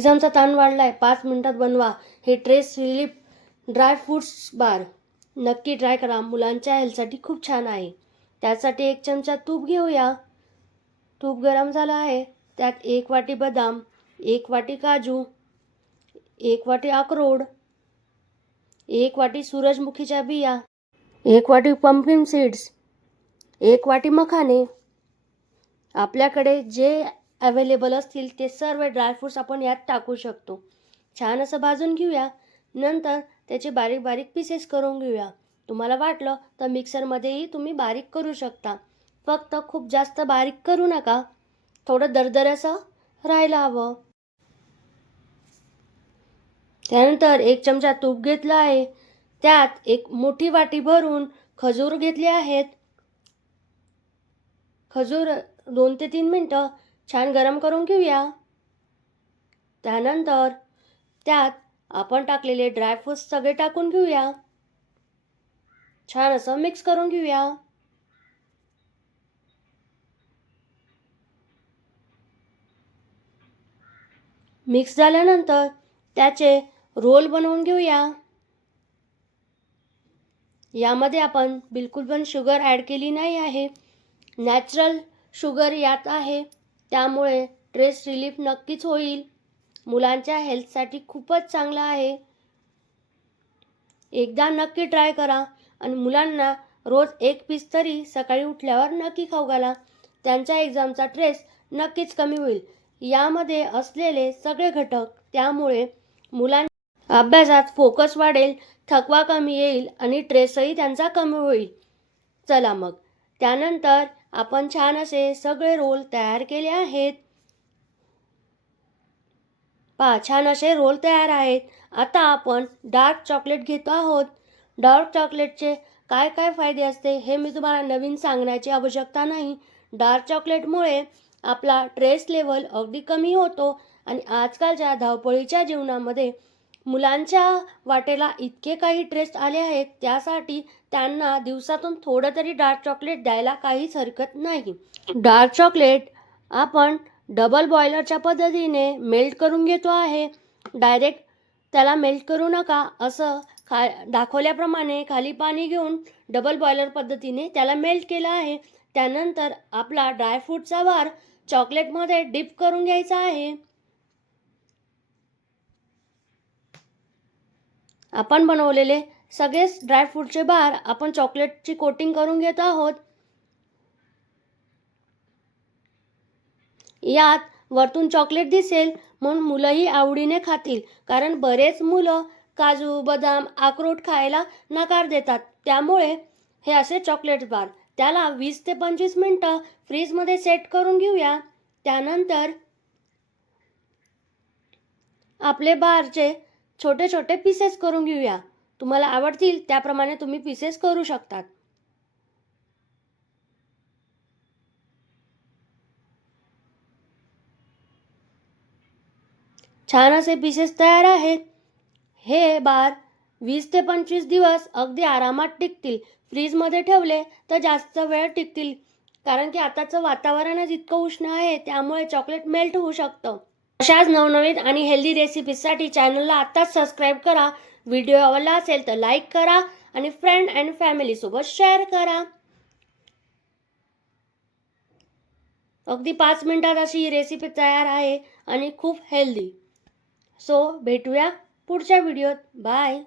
एक्झामचा ताण वाढलाय, 5 मिनिटात बनवा हे ट्रेस रिलीफ ड्राय फ्रूट्स बार. नक्की ट्राय करा, मुलांच्या हेल्थसाठी खूप छान आहे. त्यासाठी 1 चमचा तूप घेऊया. तूप गरम झालं आहे, त्यात 1 वाटी बदाम, 1 वाटी काजू, 1 वाटी अक्रोड, 1 वाटी सूरजमुखीच्या बिया, 1 वाटी पंपकिन सीड्स, 1 वाटी मखाने. आपल्याकडे जे अवेलेबल असतील ते सर्व ड्रायफ्रूट्स आपण यात टाकू शकतो. छान असं भाजून घेऊया. नंतर त्याचे बारीक बारीक पीसेस करून घेऊया. तुम्हाला वाटलं तर मिक्सरमध्येही तुम्ही बारीक करू शकता. फक्त खूप जास्त बारीक करू नका, थोडं दरदरसं राहायला हवं. त्यानंतर 1 चमचा तूप घेतलं आहे, त्यात 1 मोठी वाटी भरून खजूर घेतले आहेत. खजूर 2 ते 3 मिनटं छान गरम करून घेऊया. त्यानंतर त्यात आपण टाकलेले ड्रायफ्रूट्स सगळे टाकून घेऊया. छान असं मिक्स करून घेऊया. मिक्स झाल्यानंतर त्याचे रोल बनवून घेऊया. यामध्ये आपण बिलकुल पण शुगर ॲड केली नाही आहे. नॅचरल शुगर यात आहे, त्यामुळे स्ट्रेस रिलीफ नक्कीच होईल. मुलांच्या हेल्थसाठी खूपच चांगलं आहे. एकदा नक्की ट्राय करा आणि मुलांना रोज 1 पीस तरी सकाळी उठल्यावर नक्की खाऊ घाला. त्यांच्या एक्झामचा स्ट्रेस नक्कीच कमी होईल. यामध्ये असलेले सगळे घटक, त्यामुळे मुलांच्या अभ्यासात फोकस वाढेल, थकवा कमी येईल आणि स्ट्रेसही त्यांचा कमी होईल. चला मग, त्यानंतर आपण छान असे सगळे रोल तयार केले आहेत. पहा, छान असे रोल तयार आहेत. आता आपण डार्क चॉकलेट घेतो आहोत. डार्क चॉकलेटचे काय काय फायदे असते हे मी तुम्हाला नवीन सांगण्याची आवश्यकता नाही. डार्क चॉकलेटमुळे आपला स्ट्रेस लेवल अगदी कमी होतो आणि आजकालच्या धावपळीच्या जीवनामध्ये मुलांच्या वाटेला इतके काही स्ट्रेस आले आहेत, त्यासाठी त्यांना दिवसातून थोडं तरी डार्क चॉकलेट द्यायला काहीच हरकत नाही. डार्क चॉकलेट आपण डबल बॉयलरच्या पद्धतीने मेल्ट करून घेतो आहे. डायरेक्ट त्याला मेल्ट करू नका. असं दाखवल्याप्रमाणे खाली पाणी घेऊन डबल बॉयलर पद्धतीने त्याला मेल्ट केलं आहे. त्यानंतर आपला ड्रायफ्रूटचा बार चॉकलेटमध्ये डिप करून घ्यायचा आहे. आपण बनवलेले सगळेच ड्रायफ्रूटचे बार आपण चॉकलेटची कोटिंग करून घेत आहोत. यात वरतून चॉकलेट दिसेल म्हणून मुलंही आवडीने खातील, कारण बरेच मुलं काजू, बदाम, अक्रोड खायला नकार देतात. त्यामुळे हे असे चॉकलेट बार, त्याला 20 ते 25 मिनटं फ्रीजमध्ये सेट करून घेऊया. त्यानंतर आपले बारचे छोटे छोटे पीसेस करून घेऊया. तुम्हाला आवडतील त्याप्रमाणे तुम्ही पीसेस करू शकतात. छान असे पीसेस तयार आहेत. हे बार 20 ते 25 दिवस अगदी आरामात टिकतील. फ्रीजमध्ये ठेवले तर जास्त वेळ टिकतील, कारण की आताचं वातावरणच इतकं उष्ण आहे, त्यामुळे चॉकलेट मेल्ट होऊ शकतं. अशाच नवनवीन आणि हेल्दी रेसिपीजसाठी चॅनलला आत्ताच सबस्क्राईब करा. व्हिडिओ आवडला असेल तर लाईक करा आणि फ्रेंड अँड फॅमिलीसोबत शेअर करा. अगदी 5 मिनिटात अशी ही रेसिपी तयार आहे आणि खूप हेल्दी. सो भेटूया पुढच्या व्हिडिओत. बाय.